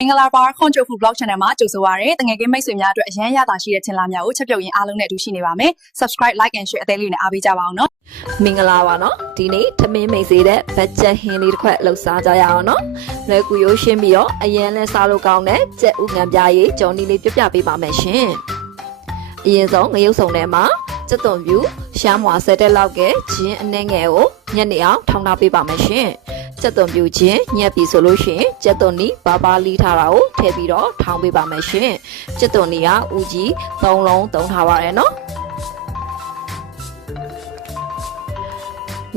မင်္ဂလာပါခွန်ချိုဖူ blog channel မှာကြိုဆိုပါရစေတငယ်ချင်းမိတ်ဆွေများအတွက်အရန်ရတာရှိတဲ့ထင်လားများကိုချက်ပြုတ်ရင်အားလုံးနဲ့အတူရှိနေပါမယ် subscribe like and share အသေးလေးနဲ့အားပေးကြပါအောင်နော်မင်္ဂလာပါနော်ဒီနေ့ထမင်းမိတ်စေတဲ့ဘတ်ဂျက်ဟင်းလေးတစ်ခွက်လှူစားကြရအောင်နော်လွယ်ကူရိုးရှင်းပြီးတော့အရန်လဲစားလို့ကောင်းတဲ့ကြက်ဥငံပြားရေးကြော်နီလေးပြပြပေးပါမယ်ရှင်အရင်ဆုံးငရုတ်စုံထဲမှာကြက်သွန်ပြူရှားမွာ10တက်လောက်ကဂျင်းအနှဲငယ်ကိုညက်နေအောင်ထောင်းထားပေးပါမယ်ရှင်ကြက်သွန်ပြူချင်းညက်ပြီးဆိုလို့ရှိရင်ကြက်သွန်နီဘာဘာလီထားတာကိုထည့်ပြီးတော့ထောင်းပေးပါမယ်ရှင်ကြက်သွန်နီကဥကြီး3လုံးသုံးထားပါရနော်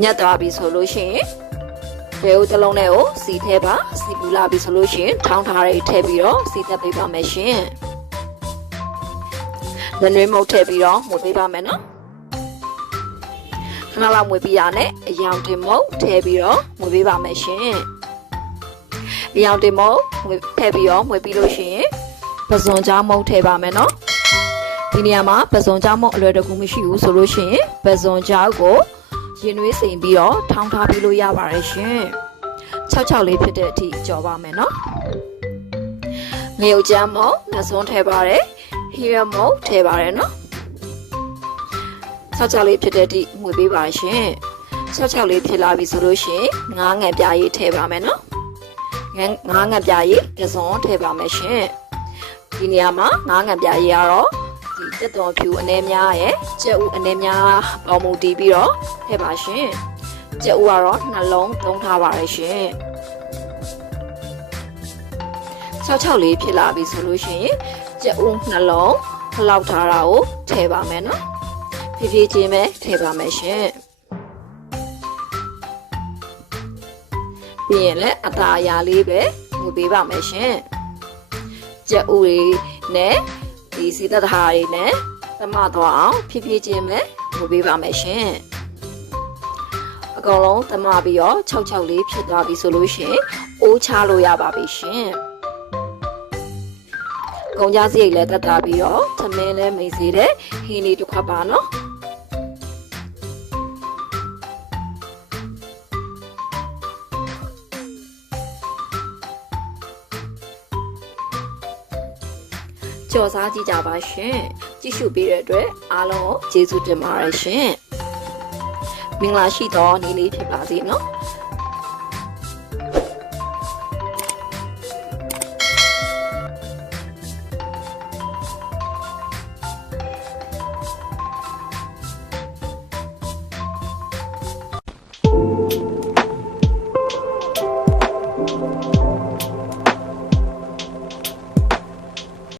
ညက်သွားပြီဆိုလို့ရှိရင်ဘဲဦးတစ်လုံးနဲ့ကိုစီထဲပါစီပူလာပြီဆိုလို့ရှိရင်ထောင်းထားတွေထည့်ပြီးတော့စီသက်ပေးပါမယ်ရှင်နွေမုတ်ထည့်ပြီးတော့မှုပေးပါမယ်နော်ခဏလောက်မွေးပြီးရနဲ့အယောင်တင်မုတ်ထည့်ပြီးတော့မွေးပေးပါမယ်ရှင်အယောင်တင်မုတ်ထည့်ပြီးတော့မွေးပြီးလို့ရှိရင်ပဇွန်ကြားမုတ်ထည့်ပါမယ်နော်ဒီနေရာမှာပဇွန်ကြားမုတ်အလွယ်တကူမရှိဘူးဆိုလို့ရှိရင်ပဇွန်ကြားကိုရင်နွေးစိမ်ပြီးတော့ထောင်းထားပြီးလို့ရပါတယ်ရှင်6လေးဖြစ်တဲ့အထိကြော်ပါမယ်နော်ငရုတ်ကြမ်းမုတ်နှစွန်းထည့်ပါတယ်ဟီရမုတ်ထည့်ပါတယ်နော်6လေးဖြစ်တဲ့အထိငွေပေးပါရှင်6လေးဖြစ်လာပြီဆိုလို့ရှိရင်ငါးငံပြားရေးထည့်ပါမယ်နော်ငါးငံပြားရေးတစ်စုံထည့်ပါမယ်ရှင်ဒီနေရာမှာငါးငံပြားရေးကတော့ဒီကြက်သွန်ဖြူအနေများရဲ့ကြက်ဥအနေများပေါင်းမှုတီးပြီးတော့ထည့်ပါရှင်ကြက်ဥကတော့နှလုံးသုံးထားပါရရှင်6လေးဖြစ်လာပြီဆိုလို့ရှိရင်ကြက်ဥနှလုံးဖလောက်ထားတာကိုထည့်ပါမယ်နော်ဖြည်းဖြည်းချင်းပဲထည့်ပါမယ်ရှင်ပြီးရင်လည်းအသာအရာလေးပဲငုပေးပါမယ်ရှင်ကြက်ဥတွေနဲ့ဒီစီသက်သားတွေနဲ့သမသွားအောင်ဖြည်းဖြည်းချင်းပဲငုပေးပါမယ်ရှင်အကောင်လုံးသမပြီးတော့6လေးဖြစ်သွားပြီဆိုလို့ရှင်အိုးချလို့ရပါပြီရှင်ကုန်ကြစရိတ်လည်းတက်တာပြီးတော့သမင်းလည်းမိတ်စေတဲ့ဟင်းလေးတစ်ခွက်ပါနော်ကြော်စားကြည့်ကြပါရှင်ကြည့်ရှုပေးတဲ့အတွက်အားလုံးကိုကျေးဇူးတင်ပါတယ်ရှင်မင်္ဂလာရှိသောနေ့လေးဖြစ်ပါစေနော်